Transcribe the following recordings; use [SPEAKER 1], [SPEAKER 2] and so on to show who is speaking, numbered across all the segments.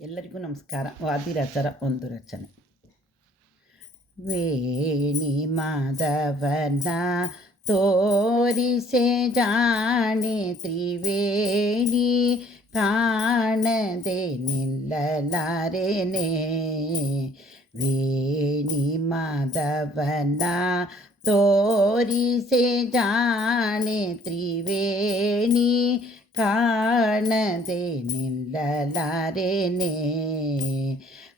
[SPEAKER 1] ಎಲ್ಲರಿಗೂ ನಮಸ್ಕಾರ ವಾದಿರಾಚಾರ ಒಂದು ರಚನೆ ವೇಣಿ ಮಾಧವನ ತೋರಿಸೆ ಜಾಣೆ ತ್ರಿವೇಣಿ ಕಾಣದೆ ನಿಲ್ಲಲಾರೆನೆ ವೇಣಿ ಮಾಧವನ ತೋರಿಸೆ ಜಾಣೆ ತ್ರಿವೇಣಿ കാണതേ നില്ലലാരേനെ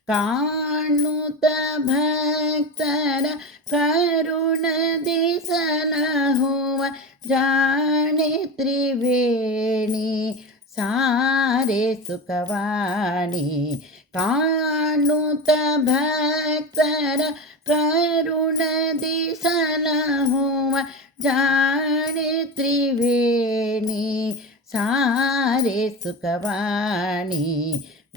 [SPEAKER 1] കാണുത ഭക്തര കരുണദിസലഹുവ ജാണി ത്രിവേണി. സാരേ സുഖവാണി. കാണുത ഭക്തര കരുണദിസലഹുവ ജാണി ത്രിവേ ಸಾರೆ ಸುಖವಾಣಿ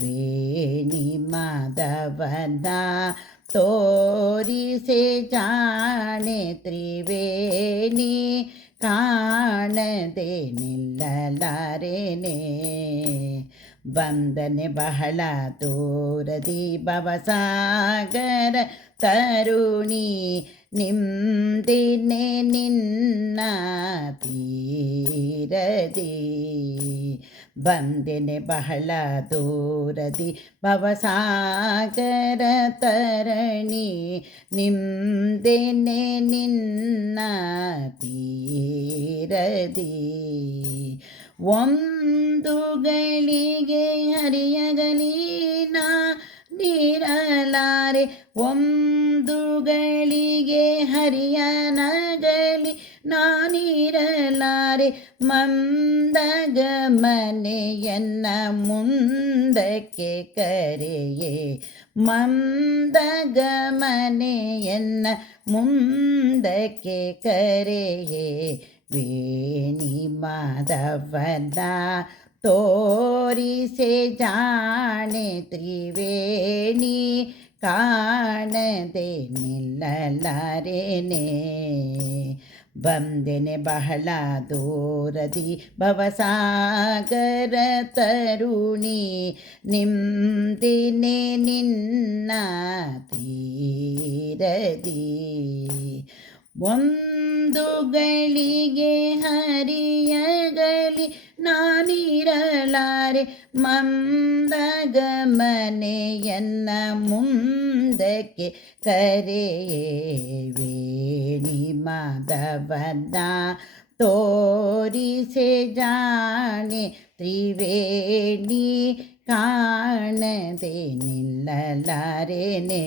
[SPEAKER 1] ವೇಣಿ ಮಾಧವನ ತೋರಿಸೆ ಜಾಣೆ ತ್ರಿವೇಣಿ ಕಾಣದೆ ನಿಲ್ಲಲಾರೆನೆ ಬಂದನೆ ಬಹಳ ದೂರದಿ ಭವಸಾಗರ ತರುಣಿ ನಿಮ್ದಿನೆ ನಿನ್ನ ತೀರದಿ ಬಂದೆನೆ ಬಹಳ ದೂರದಿ ಭವಸಾಗರ ತರಣಿ, ನಿಂದೆನೆ ನಿನ್ನ ತೀರದಿ. ಒಂದು ಗಳಿಗೆ ಹರಿಯಗಲೀನ ನೀರಲಾರೆ, ಒಂದು ಗಳಿಗೆ ಹರಿಯನಗಲಿ ನಾನಿರಲಾರೆ ಮಂದಗ ಮನೆಯನ್ನ ಮುಂದಕ್ಕೆ ಕರೆಯೇ ಮಂದಗ ಮನೆಯನ್ನ ಮುಂದಕ್ಕೆ ಕರೆಯೇ ವೇಣಿ ಮಾಧವನ ತೋರಿಸೆ ಜಾಣೆ ತ್ರಿವೇಣಿ ಕಾಣದೆ ನಿಲ್ಲಲಾರೆನೆ ಬಂದೆನೆ ಬಹಳ ದೂರದಿ ಭವಸಾಗರ ತರುಣಿ ನಿಮ್ದಿನೆ ನಿನ್ನ ತೀರದಿ. ಒಂದು ಗಳಿಗೆ ಹರಿಯಗಲಿ ನಾನಿರಲಾರೆ ಮಂದಗಮನೆಯನ್ನ ಮುಂದಕ್ಕೆ ಕರೆಯೇವೇಣಿ ಮಾಧವನ ತೋರಿಸೆ ಜಾಣೆ, ತ್ರಿವೇಣಿ ಕಾಣದೆ ನಿಲ್ಲಲಾರೆನೆ.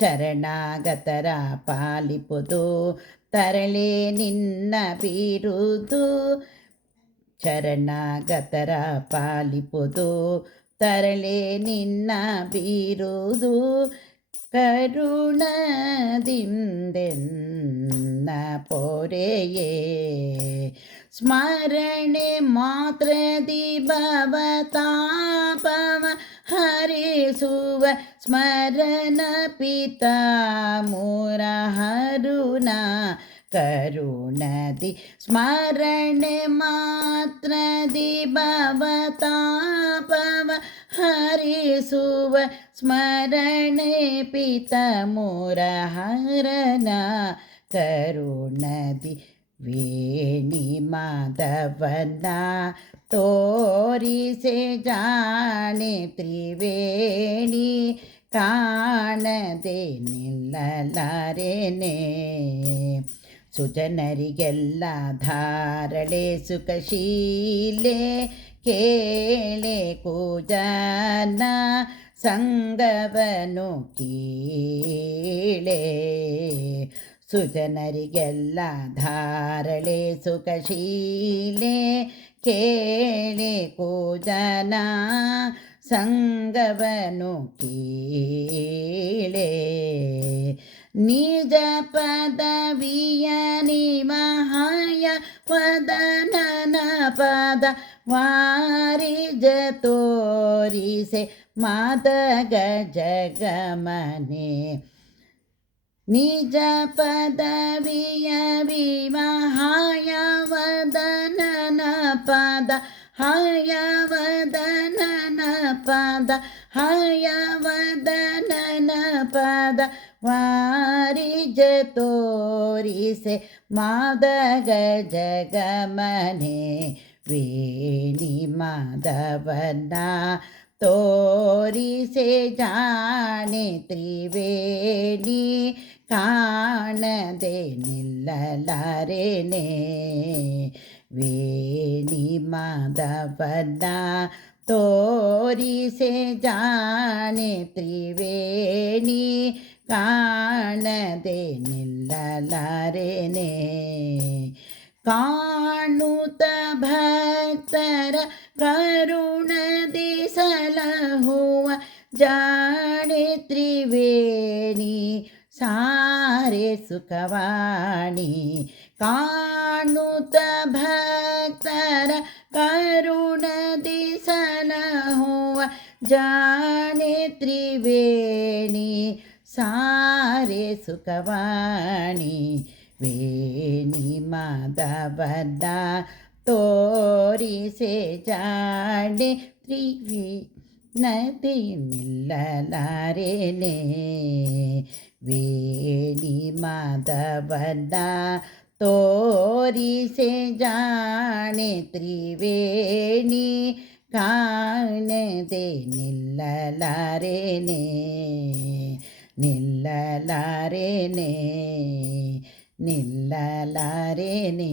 [SPEAKER 1] ಶರಣಾಗತರ ಪಾಲಿಪುದು, ತರಳೆ ನಿನ್ನ ಬೀರುದು ಶರಣಾಗತರ ಪಾಲಿಪುದು ತರಳೆ ನಿನ್ನ ಬೀರುದು ಕರುಣದಿಂದೆನ್ನ ಪೊರೆಯೇ ಸ್ಮರಣೆ ಮಾತ್ರದಿ ಭವತಾಪವ ಹರಿಸುವ ಸ್ಮರಣ ಪಿತಾ ಮೂರ ಹರುಣ ಕರುಣದಿ ಸ್ಮರಣೆ ಮಾತ್ರದಿ ಭವತಾಪವ ಹರಿಸುವ ಸ್ಮರಣೆ ಪಿತ ಮುರಹರನ ಕರುಣದಿ ವೇಣಿ ಮಾಧವನ ತೋರಿಸೆ ಜಾಣೆ ತ್ರಿವೇಣಿ ಕಾಣದೆ ನಿಲ್ಲಲಾರೆನೆ. ಸುಜನರಿಗೆಲ್ಲ ಧಾರಳೆ ಸುಖಶೀಲೆ ಕೇಳೆ ಕೂಜನ ಸಂಗವನು ಕೀಳೆ. ಸುಜನರಿಗೆಲ್ಲ ಧಾರಳೆ ಸುಖಶೀಲೆ ಕೇಳೆ ಕೂಜನ ಸಂಗವನು ಕೀಳೆ. ನಿಜ ಪದವಿಯ ನಿಮಹಾಯ ಪದನನ ಪದ ವಾರಿಜ ತೋರಿಸೆ ಮಾದಗ ಜಗಮನೆ ನಿಜ ಪದವಿಯ ವಿಮಹಾಯ ವದನನ ಪದ ಹಯವದನನ ಪದ ಹಯವದನನ ಪದ ವಾರಿಜ ತೋರಿಸೆ ಮಾದಗ ಜಗಮನೆ ವೇಣಿ ಮಾಧವನ ತೋರಿಸೆ ಜಾಣೆ ತ್ರಿವೇಣಿ ಕಾಣದೆ ನಿಲ್ಲಲಾರೆನೆ ವೇಣಿ ಮಾಧವನ ತೋರಿಸೆ ಜಾಣೆ ತ್ರಿವೇಣಿ ಕಾಣದೆ ನಿಲ್ಲಲಾರೆನೆ ಕಾಣುತ್ತ ಭಕ್ತರ ಕರುಣದಿ ಸಲಹುವ ಜಾಣೆ ತ್ರಿವೇಣಿ ಸಾರೆ ಸುಖವಾಣಿ ಕಾಣುತ್ತ ಭಕ್ತರ ಕರುಣದಿ ಸಲಹುವ ಜಾಣೆ ತ್ರಿವೇಣಿ ಸಾರೆ ಸುಖವಾಣಿ ವೇಣಿ ಮಾಧವನ ತೋರಿಸೆ ಜಾಣೆ ತ್ರಿವೇ ನದಿ ನಿಲ್ಲಲಾರೆನೆ ವೇಣಿ ಮಾಧವನ ತೋರಿಸೆ ಜಾಣೆ ತ್ರಿವೇಣಿ കാണതെ നില്ലലാരേനേ നില്ലലാരേനേ നില്ലലാരേനേ